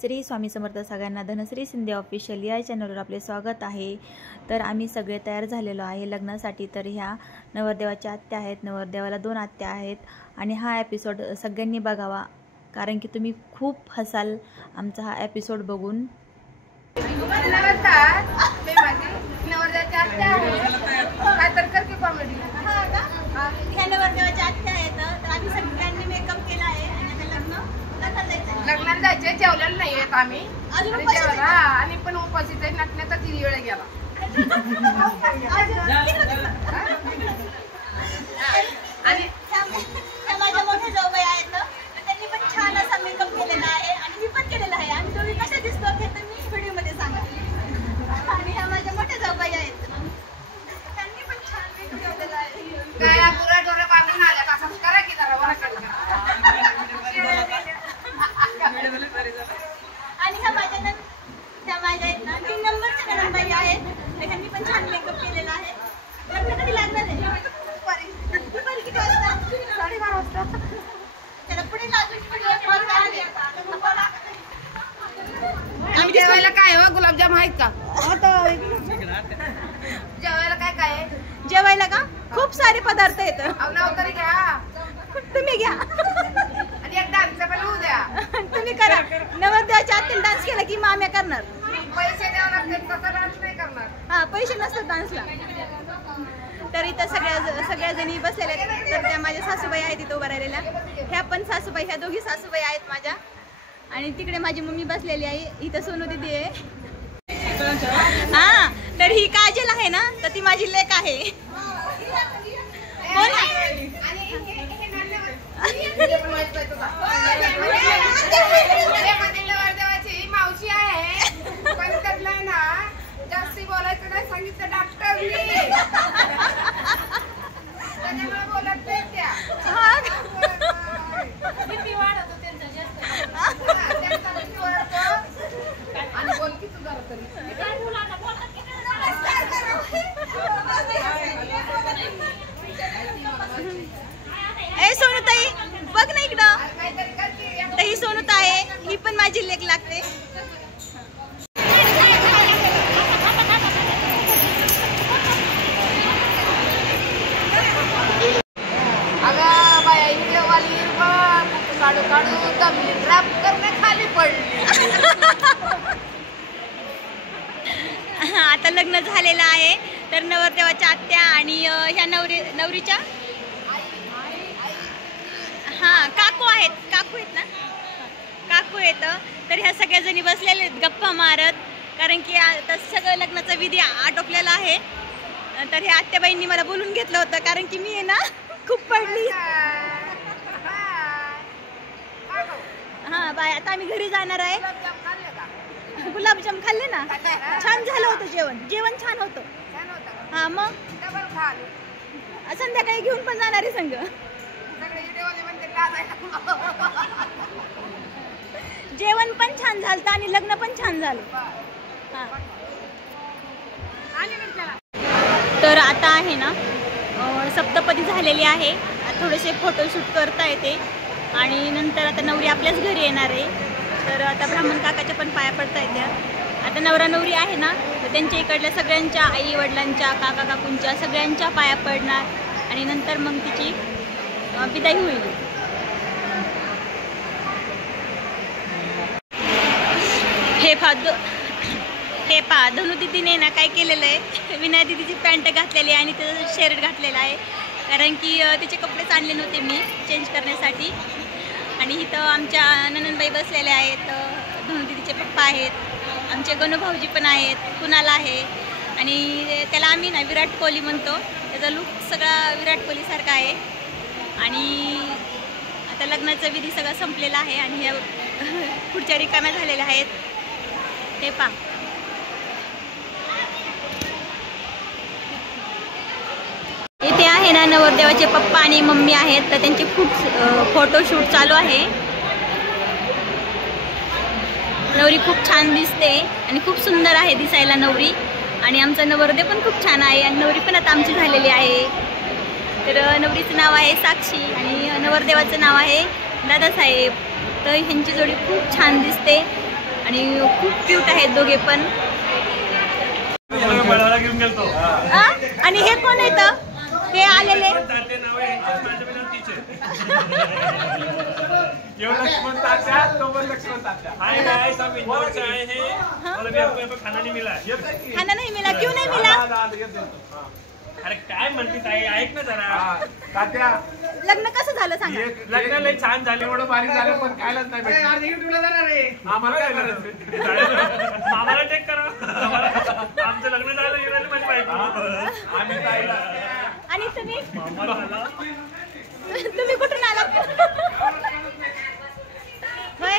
श्री स्वामी समर्थ सगळ्यांना धनश्री शिंदे ऑफिशियल या चॅनलवर आपले स्वागत आहे। तर आम्ही सगळे तयार झालेलो आहे लग्नासाठी। तर ह्या नवरदेवाच्या आत्या आहेत, नवरदेवाला 2 आत्या आहेत आणि हा एपिसोड सगळ्यांनी बघावा कारण की तुम्ही खूप हसाल आमचा हा एपिसोड बघून। लग्नाला जायचे जेवलेलं नाहीये आम्ही आणि पण उपाशीच आहे नटण्याचा 3 वेळा गेला। आणि माझ्या मोठ्या जाऊबाई आहेत त्यांनी पण छान असा मेकअप केलेला आहे आणि मी पण केलेला आहे। आम्ही दोघी कशा दिसतो हे तर मी व्हिडिओ मध्ये सांगा। आणि ह्या माझ्या मोठ्या जाऊबाई आहेत त्यांनी पण छान मेकअप केलेला आहे। काय पुरा डोळे बांधून आल्या का असं करा की जरा वर करा। आणि ह्या माझ्या आहेत ना 3 नंबरच्या नंदबाई आहेत त्यांनी पण छान मेकअप केलेला आहे। लग्न कधी लागणार आहे? दुपारी किती वाजता? 12:30 वाजता। त्याला पुढे आम्ही जेवायला काय हो गुलाबजाम आहेत का? जेवायला काय काय आहे? जेवायला का खूप सारे पदार्थ आहेत। नाव तरी घ्या, तुम्ही घ्या आणि एक डान्स पण होऊ द्या। तुम्ही करा। नवरदेवाच्या आत्याने डान्स केला की माम्या करणार। पैसे द्यावे लागतील तसा डान्स नाही करणार। हा पैसे नसतात डान्सला। तर इथं सगळ्या जणी बसलेल्या आहेत। तर त्या माझ्या सासूबाई आहेत इथं उभा राहिलेल्या। ह्या पण सासूबाई, ह्या दोघी सासूबाई आहेत माझ्या। आणि तिकडे माझी मम्मी बसलेली आहे, इथं सोनू दीदी आहे। हा तर ही काजल आहे ना, तर ती माझी लेक आहे। बोल मावशी आहे पण त्यातला ना जास्ती बोलायचं नाही सांगितलं डॉक्टरनी, त्याच्यामुळे बोलत नाही त्या। किती वाढत त्यांचं जास्त आणि बोल की तू जरा तरी ए सोनूताई बघ ना इकडं, तर ही सोनूताई आहे, ही पण माझी लेक लागते। अगं बाया हिरवाली काढू काढू दमली ड्रॅप करणे खाली पडली। आता लग्न झालेलं आहे तर नवरदेवाच्या आत्या आणि ह्या नवरीच्या काकू आहेत ना, काकू आहेत। तर ह्या सगळ्या जणी बसलेल्या आहेत गप्पा मारत कारण की आता सगळं लग्नाचा विधी आटोपलेला आहे। तर ह्या आत्याबाईंनी मला बोलून घेतलं होतं कारण की मी आहे ना खूप पडली। हा बाय, आता आम्ही घरी जाणार आहे। गुलाबजाम खाल्ले ना, छान झालं होतं जेवण छान होतं। हा मग संध्याकाळी घेऊन पण जाणार आहे संग। जेवण पण छान झालं आणि लग्न पण छान झालं। तर आता आहे ना सप्तपदी झालेली आहे, थोडेसे फोटोशूट करता येते आणि नंतर आता नवरी आपल्याच घरी येणार आहे। तर आता ब्राह्मण काकाच्या पण पाया पडता येत्या। आता नवरा नवरी आहे ना, तर त्यांच्या इकडल्या सगळ्यांच्या आई वडिलांच्या काका काकूंच्या सगळ्यांच्या पाया पडणार आणि नंतर मग तिची विदाई होईल। हे पहा धनु दीदीने ना काय केलेलं आहे, विनय दीदीची पॅन्ट घातलेली आहे आणि त्याचं शर्ट घातलेला आहे कारण की तिचे कपडेच आणले नव्हते मी चेंज करण्यासाठी। आणि इथं आमच्या ननंदबाई बसलेल्या आहेत, धनु दीदीचे पप्पा आहेत, आमचे गणू भाऊजी पण आहेत, कुणाला आहे आणि त्याला आम्ही ना विराट कोहली म्हणतो, त्याचा लुक सगळा विराट कोहलीसारखा आहे। आणि आता लग्नाचा विधी सगळा संपलेला आहे आणि ह्या पुढच्या रिकाम्या झालेल्या आहेत। हे पहा इथे आहे ना नवरदेवाचे पप्पा आणि मम्मी आहेत, तर त्यांचे खूप फोटोशूट चालू आहे। नवरी खूप छान दिसते आणि खूप सुंदर आहे दिसायला नवरी आणि आमचा नवरदेव पण खूप छान आहे आणि नवरी पण आता आमची झालेली आहे। तर नवरीचं नाव आहे साक्षी आणि नवरदेवाचं नाव आहे दादासाहेब। तर ह्यांची जोडी खूप छान दिसते आणि खूप क्यूट आहेत दोघे पण. घेऊन गेलतो. आणि हे कोण येतं हे आलेले खाना नहीं मिला. खाना नहीं मिला क्यों नहीं मिला. अरे काय म्हणते ताई ऐक ना जरा. तात्या लग्न कसं झालं सांगा. लग्न लय छान झाले एवढं बारीक झालं पण खायलाच नाही भेटलं. आम्हाला काय करायचं आम्हाला टेक करा. आमचं लग्न झालं गेलं माझी बायको. आणि तुम्ही कुठून आलात. होय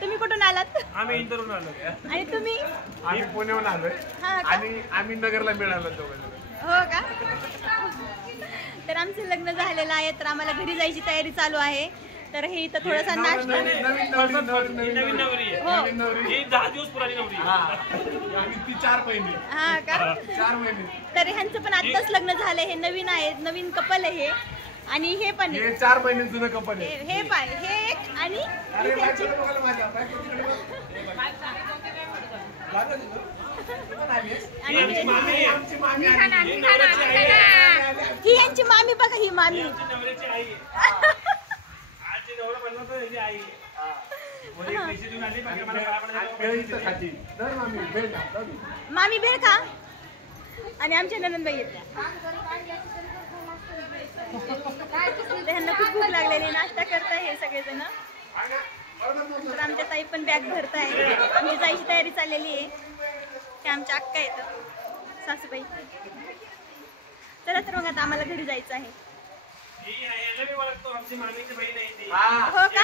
तुम्ही कुठून आलात. आम्ही इंदोरून आलो. आणि तुम्ही. आम्ही पुण्याहून आलोय आणि आम्ही नगरला मिळालो दोघं. हो का. तर आमचं लग्न झालेलं आहे तर आम्हाला घरी जायची तयारी चालू आहे. तर हे इथं थोडासा नाश्ता. नवीन नवरी आहे. 10 दिवस पुराणी नवरी. ती 4 महिने. हा का 4 महिने. तर ह्यांचं पण आत्ताच लग्न झालंय. हे नवीन आहे नवीन कपल आहे हे. आणि हे पण हे 4 महिने जुनं कपल आहे. हे पाय हे एक आणि त्यांची ही यांची मामी बघा. ही मामी मामी भेळ खा. आणि आमच्या ननंदबाई येत्या. त्यांना खूप भूक लागलेली नाश्ता करताय हे सगळेजण. तर आमच्या ताई पण बॅग भरताय. आमची जायची तयारी चाललेली आहे. ते आमच्या अक्का येतं सासूबाई. चला तर मग आता आम्हाला घरी जायचं आहे. हो का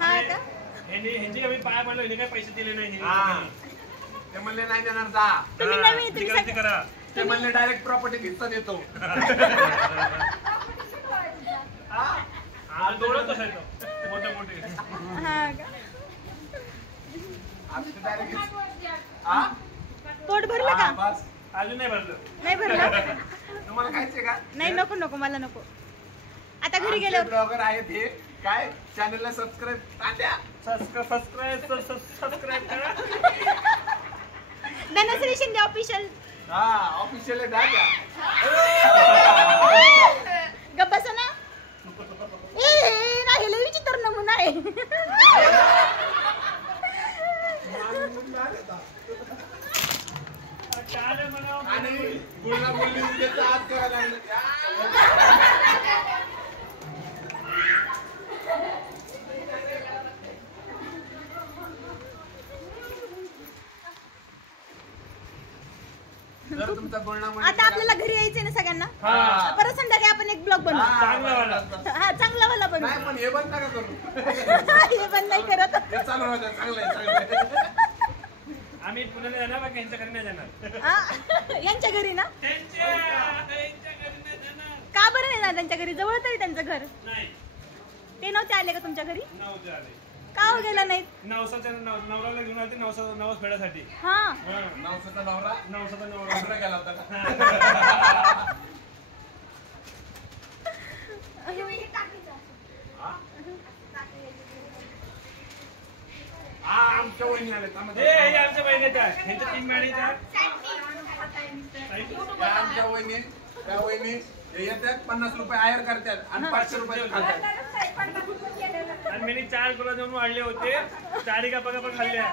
हा का पाया पडलो काही पैसे दिले नाही. ते म्हणले नाही देणार जा. तुम्ही नवीन तुम्ही करा. ते म्हणले डायरेक्ट प्रॉपर्टी घेता देतो. डोळत असायचं मोठे मोठे. हा का पोट भरलं का. बस अजून नाही भरलं. नाही भरलं. तुम्हाला खायचंय का. नाही नको नको मला नको. आता घरी गेल्यावर ब्लॉगर आहेत हे काय चॅनलला सबस्क्राईब सबस्क्राईब करा. धनश्री शिंदे ऑफिशियल. हा ऑफिशियल आहे दादा. गप्प बसा ना. राहिले विचित्र नमुना आहे. आणि गुळला बोलली उद्याचा आज करायला लागलं. जर तुमचा बोलणा आता आपल्याला घरी यायचंय ना सगळ्यांना. परत संध्याकाळी आपण एक ब्लॉग बनवू. हा चांगला वाला बनवू. नाही पण हे बंद नका करू. हे पण नाही करत. हे चालू राहू द्या. चांगलं आहे. आम्ही पुण्याला जाणार बाकी यांच्याकडे नाही जाणार. यांच्या घरी ना. का बरं नाही ना त्यांच्या घरी. जवळ तरी त्यांचं घर. ते नव्हते आले का तुमच्या घरी. का हो गेला नाही. नवसाच्या नवऱ्याला घेऊन आले. नवस फेडासाठी. हा नवसाचा नवरा गेला होता का. आमच्या वहिनी आले. आमच्या बहिणीच्या ह्यांच्या 3 बहिणीच्या. आमच्या वहिनी त्या वहिनी येतात 50 रुपये आयर करतात आणि 500 रुपये खातात. आणि मी 4 गुलाबजामुन वाढले होते. 4 गप्पा खाल्ल्या.